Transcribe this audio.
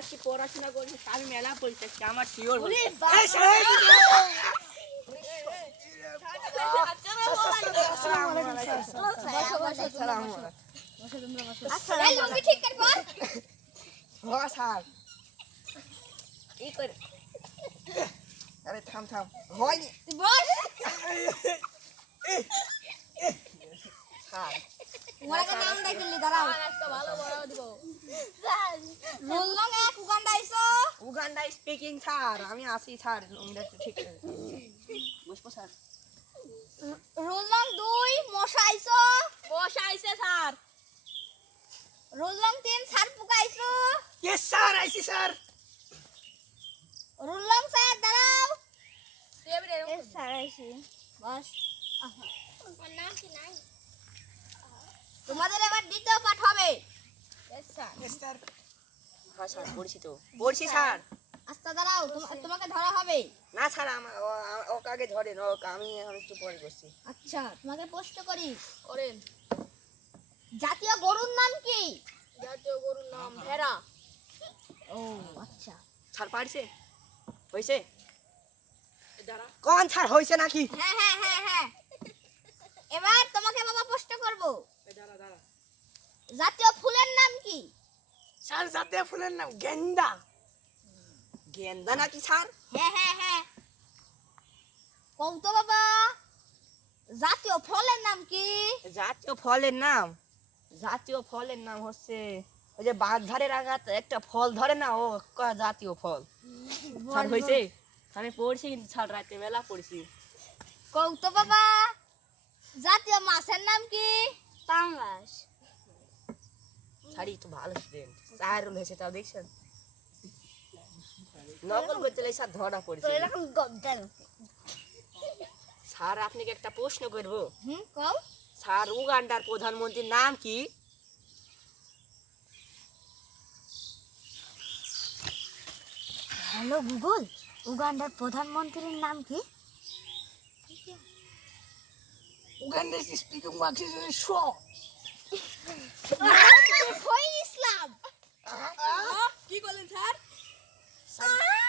আছি পরাশনা গোরু স্বামী মেলা কইতে কামসিওর হইছে এই শালা আছ잖아 বোরার হইছে বসে তোমরা বসে আচ্ছা লঙ্গি ঠিক কর পর বাস হার ই করে আরে থাম থাম রয়নি তুই বস এই শালা আমারে কাম বাইরলি দরা ভালো বড়া দিব say speaking Thai. I mean, I see Thai in only that particular. Which was that? Rulang doi, moshai so, moshai se sir. Rulang tin sir pukai so. Yes sir, I see sir. Rulang sir, darao. Yes sir, I see. Boss. তোমাদের এবার দ্বিতীয় পাঠ হবে yes, sir. Yes, sir. হ্যাঁ sir পড়ছি তো পড়ছি sir আস্তা দাঁড়াও তোমাকে ধরা হবে না স্যার আমার ও কাকে ধরে না ওকে আমি এখন একটু আচ্ছা তোমাকে প্রশ্ন করি করেন জাতীয় গরুর নাম কি জাতীয় গরুর নাম ভেড়া ও আচ্ছা স্যার পারছে হয়েছে কোন স্যার হয়েছে নাকি হ্যাঁ হ্যাঁ হ্যাঁ হ্যাঁ এবার তোমাকে বাবা প্রশ্ন করবো জাতীয় ফুলের নাম কি ছাল সব দে ফলের নাম গেন্ডা গেন্ডানা কি স্যার হ্যাঁ হ্যাঁ হ্যাঁ কৌতুবা বাবা জাতীয় ফলের নাম কি জাতীয় ফলের নাম জাতীয় ফলের নাম হচ্ছে ওই যে বাগ ধারে রাখা একটা ফল ধরে না ও ক জাতীয় ফল ছাল হইছে ছানি পড়ছে ছাল রাখতে বেলা পড়ছে কৌতুবা বাবা জাতীয় মাছের নাম কি পাঙ্গাস साड़ी तो भालो स्टूडेंट सार रूल है चेताव देख सन नौकर को चले सार धोड़ा पड़ी सन पहले हम गंदा सार आपने क्या एक टा पोषण कर बो कौन सार उगांडा प्रधानमंत्री नाम की हेलो गूगल उगांडा प्रधानमंत्री नाम की उगांडा स्पीकिंग वाक्य से शॉ কি বলেন স্যার